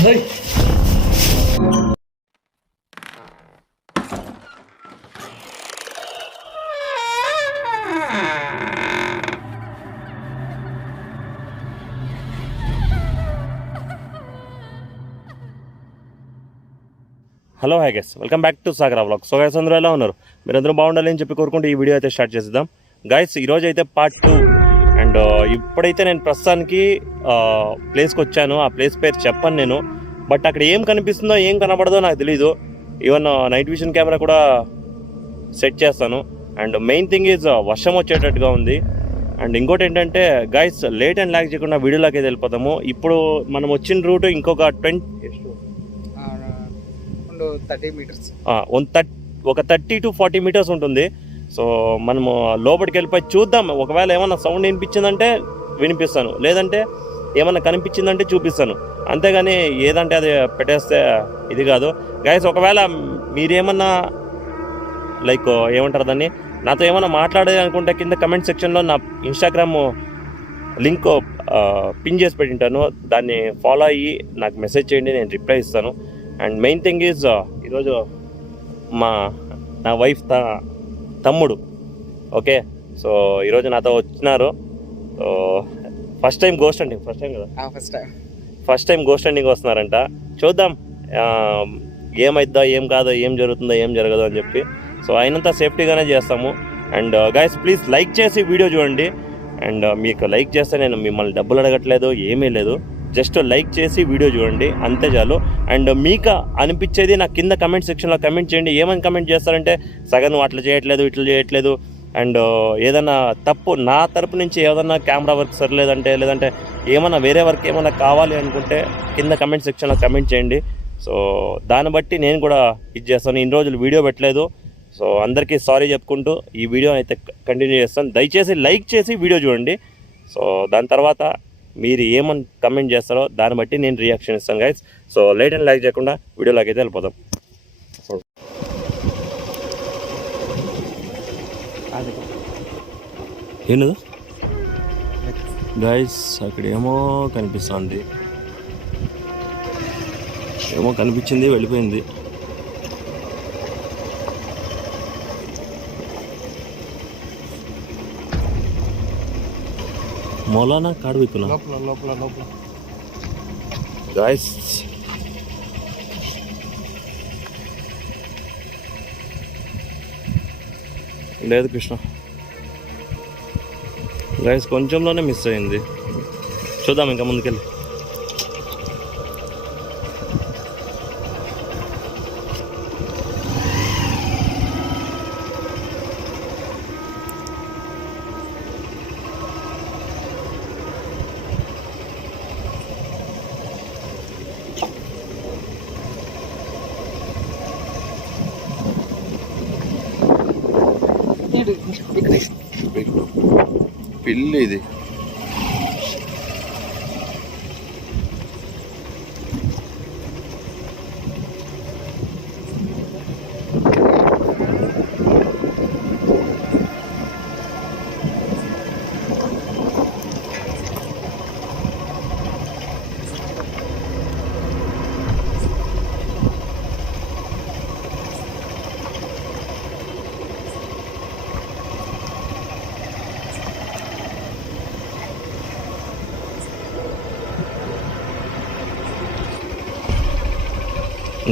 Hello hi guys welcome back to Sagar vlog so guys అందరూ ఎలా ఉన్నారు? మీరందరూ బాగుండాలి అని చెప్పి కోరుకుంటూ ఈ వీడియో అయితే స్టార్ట్ చేద్దాం గైస్ ఈరోజు అయితే పార్ట్ టూ అండ్ ఇప్పుడైతే నేను ప్రస్తుతానికి ప్లేస్కి వచ్చాను. ఆ ప్లేస్ పేరు చెప్పాను నేను. బట్ అక్కడ ఏం కనిపిస్తుందో ఏం కనబడదో నాకు తెలీదు. ఈవెన్ నైట్ విజన్ కెమెరా కూడా సెట్ చేస్తాను. అండ్ మెయిన్ థింగ్ ఈజ్ వర్షం వచ్చేటట్టుగా ఉంది. అండ్ ఇంకోటి ఏంటంటే గైస్ లేట్ అండ్ ల్యాక్ చేయకుండా వీడియోలోకి వెళ్ళిపోతాము. ఇప్పుడు మనం వచ్చిన రూట్ ఇంకొక ట్వంటీ థర్టీ మీటర్స్. వన్ ఒక థర్టీ టు ఫార్టీ మీటర్స్ ఉంటుంది. సో మనము లోపలికి వెళ్ళిపోయి చూద్దాం. ఒకవేళ ఏమన్నా సౌండ్ వినిపించిందంటే వినిపిస్తాను. లేదంటే ఏమన్నా కనిపించిందంటే చూపిస్తాను. అంతేగాని ఏదంటే అది పెట్టేస్తే ఇది కాదు. గైస్ ఒకవేళ మీరేమన్నా లైక్ ఏమంటారు దాన్ని? నాతో ఏమన్నా మాట్లాడేది అనుకుంటే కింద కమెంట్ సెక్షన్లో నా ఇన్స్టాగ్రామ్ లింక్ పిన్ చేసి పెట్టింటాను. దాన్ని ఫాలో అయ్యి నాకు మెసేజ్ చేయండి నేను రిప్లై ఇస్తాను. అండ్ మెయిన్ థింగ్ ఈజ్ ఈరోజు మా నా వైఫ్ త తమ్ముడు. ఓకే? సో ఈరోజు నాతో వచ్చినారు. సో ఫస్ట్ టైం గోస్ట్ అండి ఫస్ట్ టైం కదా? First time first time ghost hunting వస్తున్నారంట. చూద్దాం. ఏమైద్దా ఏం కాదో ఏం జరుగుతుందో ఏం జరగదో అని చెప్పి. సో అయినంత సేఫ్టీగానే చేస్తాము. అండ్ గైస్ ప్లీజ్ లైక్ చేసి వీడియో చూడండి. అండ్ uh, మీకు లైక్ చేస్తే నేను మిమ్మల్ని డబ్బులు అడగట్లేదు ఏమీ లేదు. జస్ట్ లైక్ చేసి వీడియో చూడండి అంతే చాలు. అండ్ మీకు అనిపించేది నా కింద కమెంట్ సెక్షన్లో కమెంట్ చేయండి. ఏమని కమెంట్ చేస్తారంటే సగం నువ్వు అట్లా చేయట్లేదు ఇట్లా చేయట్లేదు. అండ్ ఏదైనా తప్పు నా తరపు నుంచి ఏదన్నా కెమెరా వర్క్ సరిలేదంటే లేదంటే ఏమైనా వేరే వర్క్ ఏమైనా కావాలి అనుకుంటే కింద కమెంట్ సెక్షన్లో కమెంట్ చేయండి. సో దాన్ని బట్టి నేను కూడా ఇది చేస్తాను. ఇన్ని రోజులు వీడియో పెట్టలేదు. సో అందరికీ సారీ చెప్పుకుంటూ ఈ వీడియో అయితే కంటిన్యూ చేస్తాను. దయచేసి లైక్ చేసి వీడియో చూడండి. సో దాని తర్వాత మీరు ఏమని కమెంట్ చేస్తారో దాన్ని బట్టి నేను రియాక్షన్ ఇస్తాను guys so late and like చేయకుండా వీడియోలోకి అయితే వెళ్ళిపోదాం. ఏంటది? గైస్ అక్కడ ఏమో కనిపిస్తుంది. ఏమో కనిపించింది వెళ్ళిపోయింది. మొలనా కాడు విత్తనా లోపల లోపల లోపల. గాయస్. లేదు కృష్ణ. గాయస్ కొంచెంలోనే మిస్ అయింది. చూద్దాం ఇంకా ముందుకెళ్ళి. పిల్లి ఇది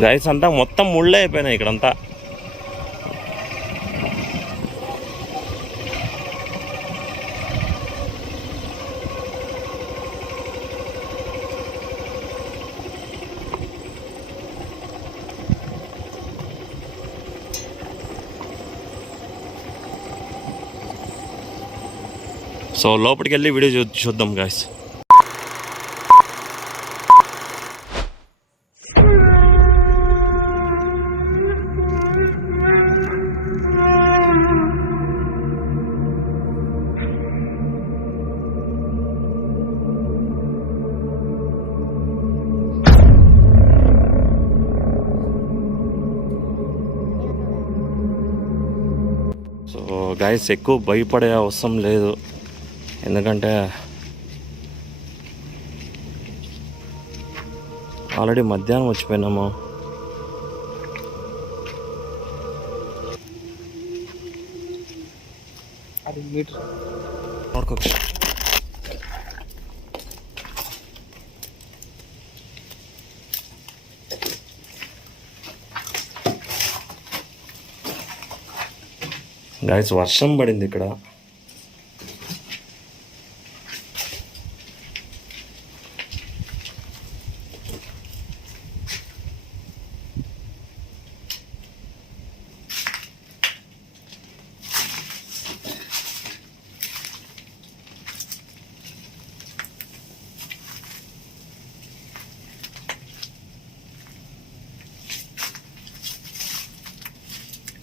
గైస్ అంతా మొత్తం ముళ్ళే అయిపోయినాయి ఇక్కడంతా. సో లోపలికి వెళ్ళి వీడియో చూ చూద్దాం గాయస్ గాయస్ ఎక్కువ భయపడే అవసరం లేదు. ఎందుకంటే ఆల్రెడీ మధ్యాహ్నం వచ్చిపోయినాము. गाइस वर्ष पड़े इकड़ा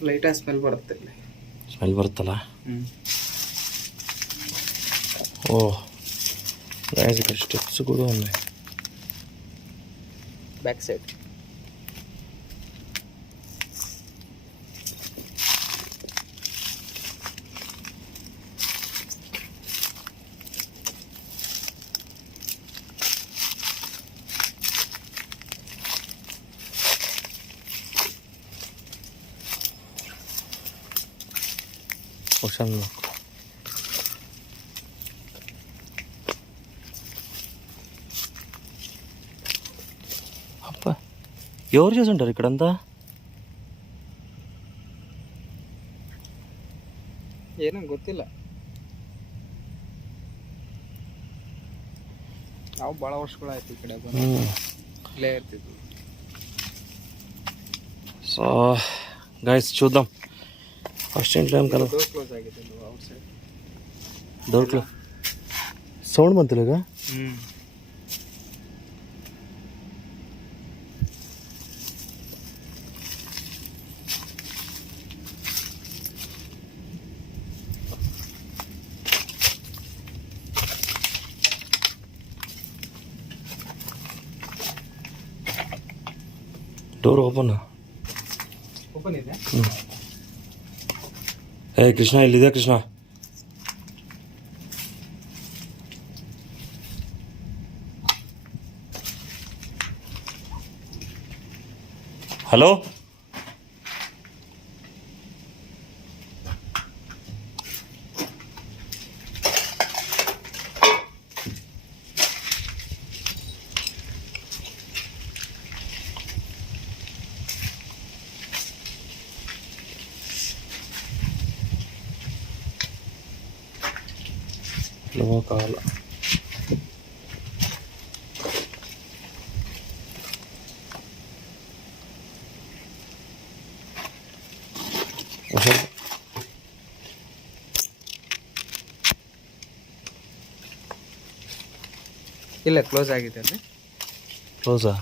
लाइट स्मेल पड़ते हैं ಸ್ಮೆಲ್ ಬರುತ್ತಲ್ಲ? ಓಹ್ ಗಾಯ್ಸ್ ಸ್ಟೆಪ್ಸ್ ಕೂಡ ಒಂದೇ ಬ್ಯಾಕ್ ಸೈಡ್ ఒకసారి అబ్బా ఎవరు చేసి ఉంటారు ఇక్కడంతా ಏನೋ ಗೊತ್ತಿಲ್ಲ ನಾವು ಭಾಳ ವರ್ಷಗಳಾಯ್ತು ಈ ಕಡೆ ಬಂದು ಇಲ್ಲೇ ಇರ್ತಿದ್ವಿ సో గైస్ చూద్దాం ಅಷ್ಟೇನು ಟೈಮ್ ಕಲ ಡೋರ್ ಕ್ಲೋಸ್ ಸೌಂಡ್ ಬಂತಿಲ್ಲ ಈಗ? ಡೋರ್ ಓಪನ್ ಓಪನ್ ಇದೆ? ಹ್ಞೂ కృష్ణ ఇల్లిదే కృష్ణ హలో లో కావాల ఒకసారి ಇಲ್ಲ ಕ್ಲೋಸ್ ಆಗಿದೆ ಅಲ್ಲಿ క్లోజా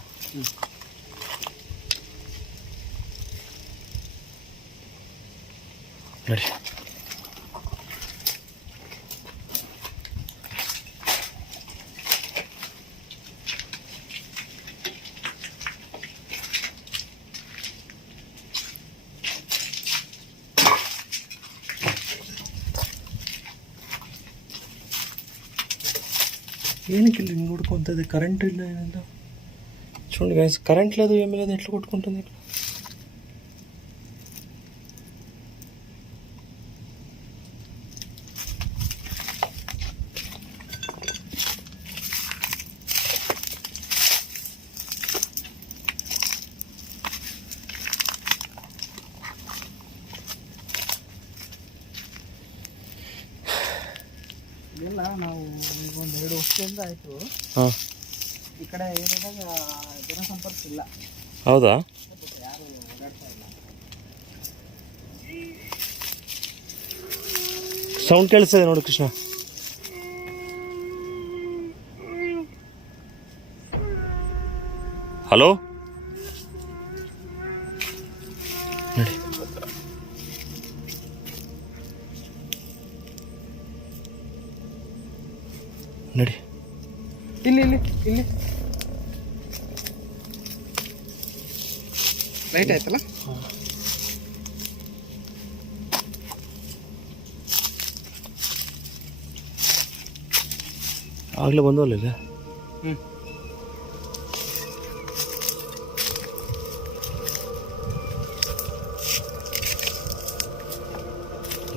దేనికి వెళ్ళింది కొడుకుంటుంది? కరెంట్ ఇల్లు చూడండి కరెంట్ లేదు ఏమీ లేదు ఎట్లా కొట్టుకుంటుంది ఇక్కడ? ಆಯಿತು. ಈ ಕಡೆ ಏರಿಯಾದಾಗ ಜನಸಂಪರ್ಕ ಇಲ್ಲ. ಹೌದಾ? ಯಾರು ಓಡಾಡ್ತಾ ಇಲ್ಲ. ಸೌಂಡ್ ಕೇಳಿಸ್ತದೆ ನೋಡು ಕೃಷ್ಣ. ಹಲೋ ಆಗಲೇ ಬಂದವಲ್ಲ ಇಲ್ಲ ಹ್ಞೂ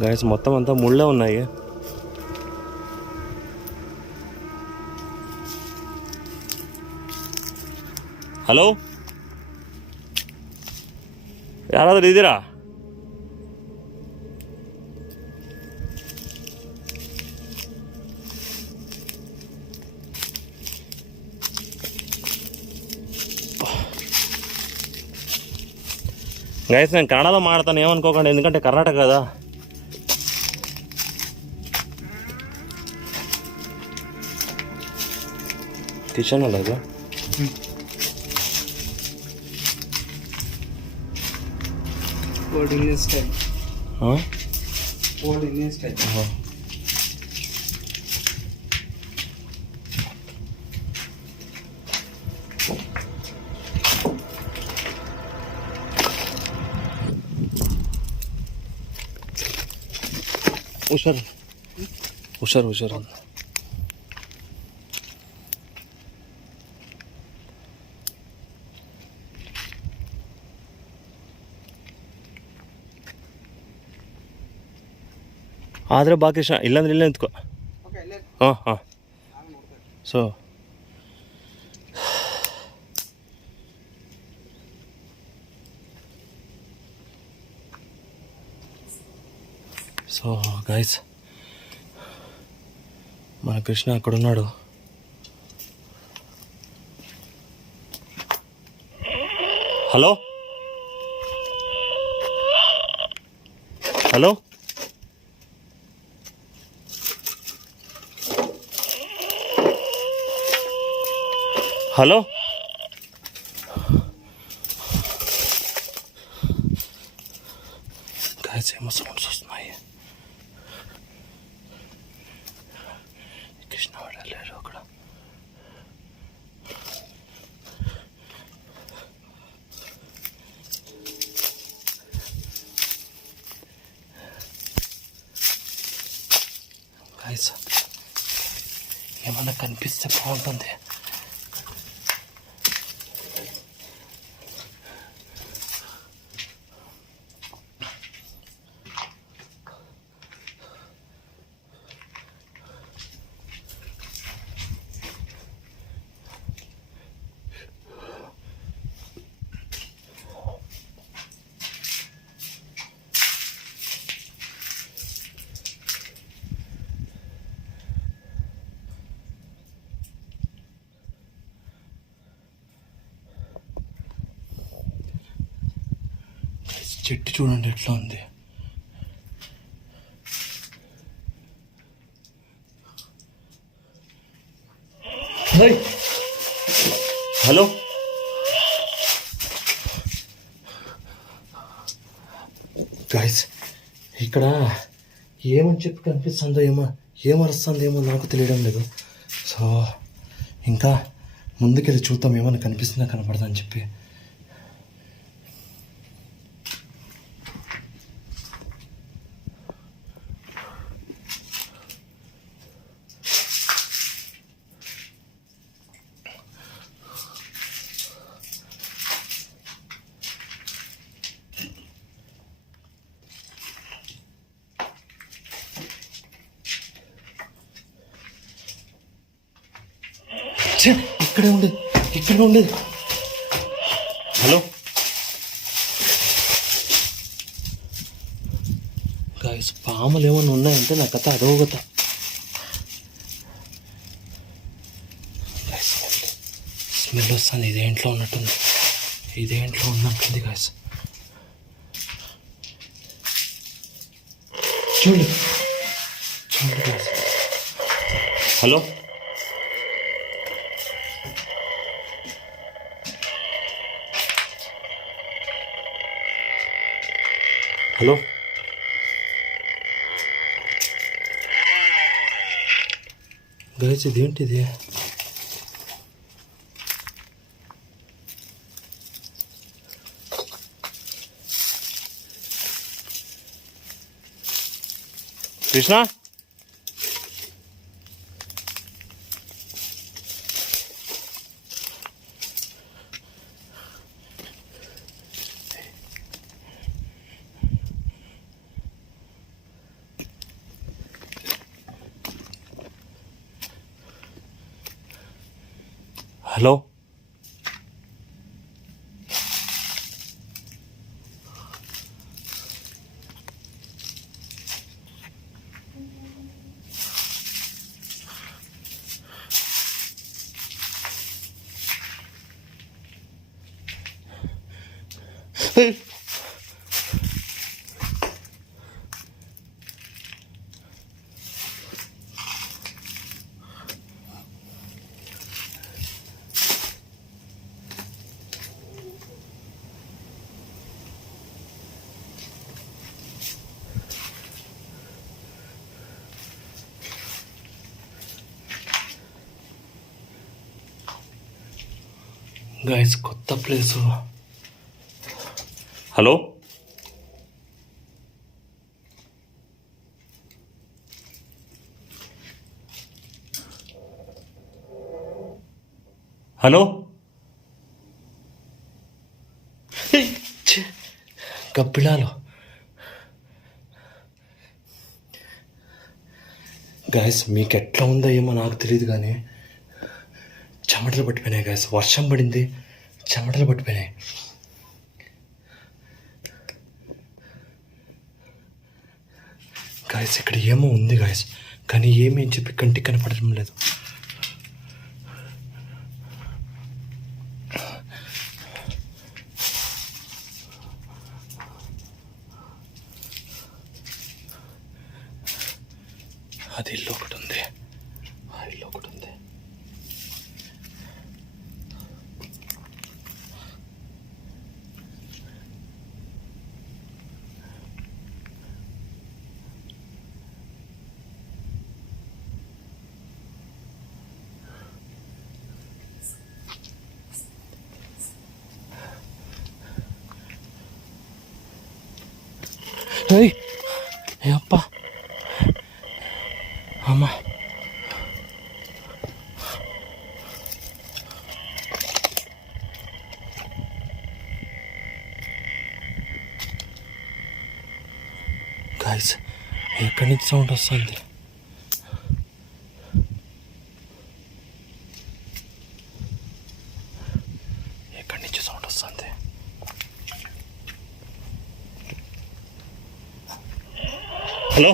గాయస్ మొత్తం అంతా ముళ్ళే ఉన్నాయి హలో యారాదరు ఇదిరా గైస్ నేను కన్నడలో మాడతాను ఏమనుకోకండి ఎందుకంటే కర్ణాటక కదా. కిచెన్ అలాగా old Indian style? Old Indian style ಹುಷಾರು. ಹುಷಾರು ಹುಷಾರು. ಆದರೆ ಬಾಕಿ ಕೃಷ್ಣ ಇಲ್ಲಾಂದ್ರೆ ಇಲ್ಲೇ ನಿಂತ್ಕೋ. ಓಕೆ ಇಲ್ಲೇ ಹಾಂ ಹಾಂ. ಸೊ సో గైస్ మన కృష్ణ అక్కడ ఉన్నాడు హలో? హలో? హలో గాయస్ ఏమో సౌండ్స్ వస్తున్నాయి కృష్ణ వెళ్ళలేరు అక్కడ గాయస్ ఏమన్నా కనిపిస్తే బాగుంటుంది. చెట్టు చూడండి ఎట్లా ఉంది. హలో? గాయస్ ఇక్కడ ఏమని చెప్పి కనిపిస్తుందో ఏమో ఏమరుస్తుందో ఏమో నాకు తెలియడం లేదు. సో ఇంకా ముందుకెళ్ళి చూద్దాం ఏమైనా కనిపిస్తుందా కనపడదా అని చెప్పి. ఇక్కడే ఉండేది ఇక్కడే ఉండేది హలో? గాయస్ పాములు ఏమైనా ఉన్నాయంటే నా కథ అదో కథ. స్మెల్ వస్తుంది. ఇదేంట్లో ఉన్నట్టుంది. ఇదేంట్లో ఉన్నట్టుంది గాయస్ చూడు. చూడు guys. హలో హలో గైస్ ఇదేంటిది కృష్ణ హలో గైస్ కొత్త ప్లేసు హలో? హలో? కప్పిలాలు గాయస్ మీకు ఎట్లా ఉందో ఏమో నాకు తెలియదు కానీ చెమటలు పట్టిపోయినాయి గాయస్ వర్షం పడింది చెమటలు పట్టిపోయినాయి. గాయస్ ఇక్కడ ఏమో ఉంది గాయస్ కానీ ఏమీ అని చెప్పి కంటికి కనపడడం లేదు. అది ఇల్లు ఒకటి ఉంది ఆ ఇల్లు ఒకటి ఉంది ఏయ్ ఏ అప్ప అమ్మా గాయస్ ఎక్కడి నుంచి సౌండ్ వస్తుంది ఎక్కడి నుంచి సౌండ్ వస్తుంది? హలో?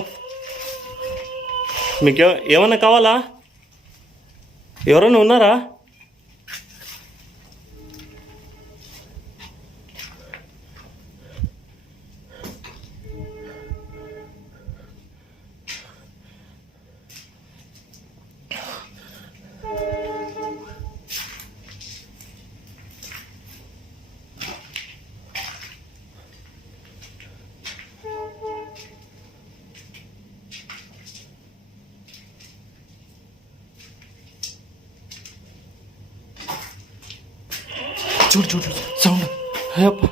మీకు ఏమన్నా కావాలా? ఎవరైనా ఉన్నారా? చూడు చూడు సౌండ్. అయ్యప్ప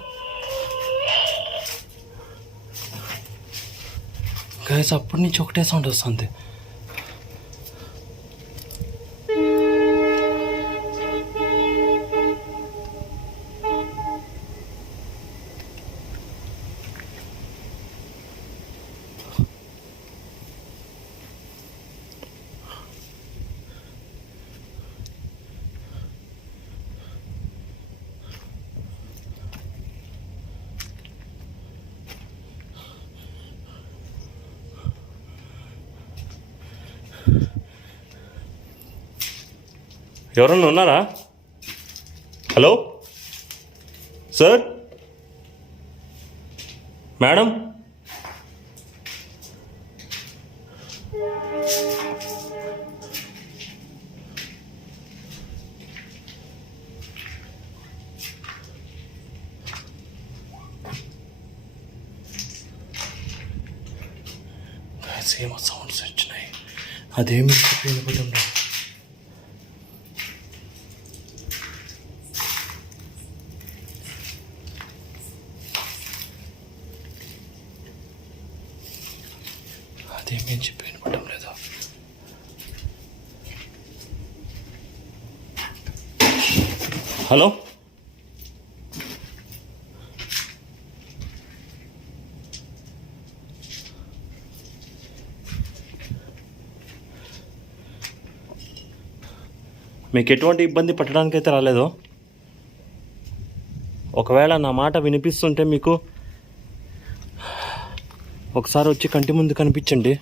గాయస్ అప్పటి నుంచి ఒకటే సౌండ్ వస్తుంది. ఎవరన్నా ఉన్నారా? Hello? Sir? Madam? Same sounds వచ్చినాయి. అదేమి వినపడడం లేదు అదేమేం చెప్పి వినపడడం లేదు హలో? మీకు ఎటువంటి ఇబ్బంది పట్టడానికైతే రాలేదు? ఒకవేళ నా మాట వినిపిస్తుంటే మీకు ఒకసారి వచ్చి కంటి ముందు కనిపించండి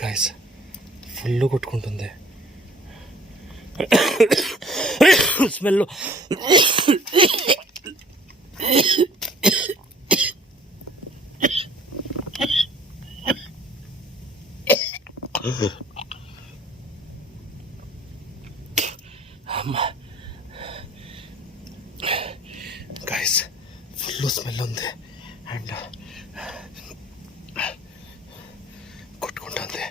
గైస్ ఫుల్ కొట్టుకుంటుంది. స్మెల్ గైస్ ఫుల్ స్మెల్ ఉంది అండ్ కొట్టుకుంటుంది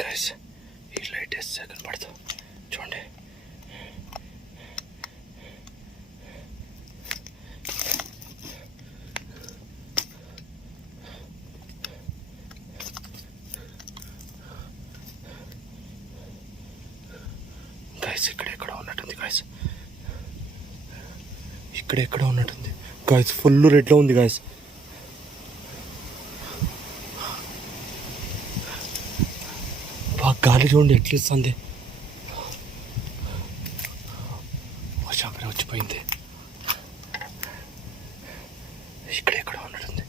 గైస్ ఈ లైట్ వేస్తే కనపడదు చూడండి గైస్ ఇక్కడ ఎక్కడ ఉన్నట్టుంది గైస్ ఎక్కడెక్కడ ఉన్నట్టుంది. గాయస్ ఫుల్ రెడ్లో ఉంది గాయస్ బాగా గాలి చూడండి ఎట్లిస్తుంది వచ్చిపోయింది. ఇక్కడ ఎక్కడ ఉన్నట్టుంది.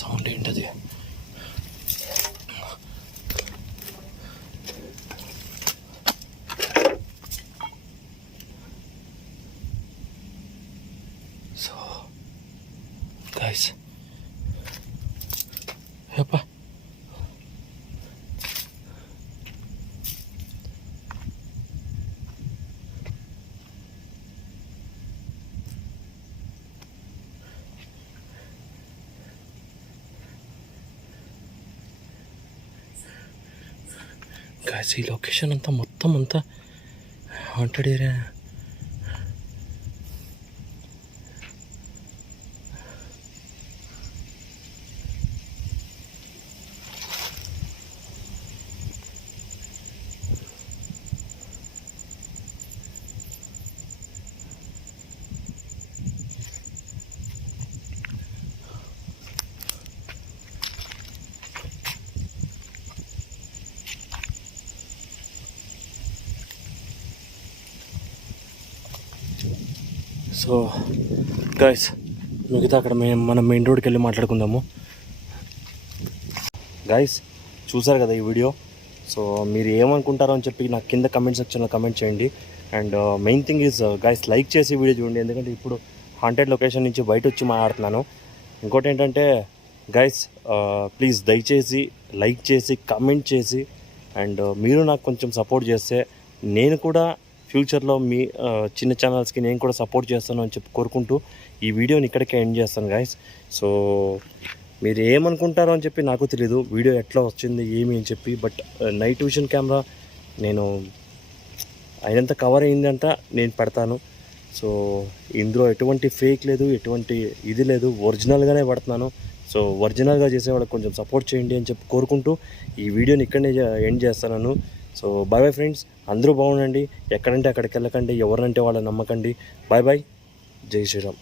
సౌండ్ ఏంటది సో గైస్ ఏపా గాయస్ ఈ లొకేషన్ అంతా మొత్తం అంతా హాంటెడ్ ఏరియా సో గాయస్ మిగతా అక్కడ మేము మనం మెయిన్ రోడ్కి వెళ్ళి మాట్లాడుకుందాము. గాయస్ చూసారు కదా ఈ వీడియో సో మీరు ఏమనుకుంటారో అని చెప్పి నాకు కింద కమెంట్ సెక్షన్లో కమెంట్ చేయండి. And main thing is guys like చేసి వీడియో చూడండి. ఎందుకంటే ఇప్పుడు హాంటెడ్ లొకేషన్ నుంచి బయట వచ్చి మాట్లాడుతున్నాను. ఇంకోటి ఏంటంటే గైస్ ప్లీజ్ uh, దయచేసి లైక్ చేసి కమెంట్ చేసి అండ్ uh, మీరు నాకు కొంచెం సపోర్ట్ చేస్తే నేను కూడా ఫ్యూచర్లో మీ చిన్న ఛానల్స్కి నేను కూడా సపోర్ట్ చేస్తాను అని చెప్పి కోరుకుంటూ ఈ వీడియోని ఇక్కడికే ఎండ్ చేస్తాను గాయస్ సో మీరు ఏమనుకుంటారో అని చెప్పి నాకు తెలీదు. వీడియో ఎట్లా వచ్చింది ఏమి అని చెప్పి. బట్ నైట్ విజన్ కెమెరా నేను అయినంత కవర్ అయిందంట నేను పెడతాను. సో ఇందులో ఎటువంటి ఫేక్ లేదు ఎటువంటి ఇది లేదు. ఒరిజినల్గానే పడుతున్నాను. సో ఒరిజినల్గా చేసేవాళ్ళకి కొంచెం సపోర్ట్ చేయండి అని చెప్పి కోరుకుంటూ ఈ వీడియోని ఇక్కడనే ఎండ్ చేస్తాను. సో బాయ్ బాయ్ ఫ్రెండ్స్ అందరూ బాగుండండి. ఎక్కడంటే అక్కడికి వెళ్ళకండి. ఎవరంటే వాళ్ళని నమ్మకండి. బాయ్ బాయ్ జై శ్రీరామ్.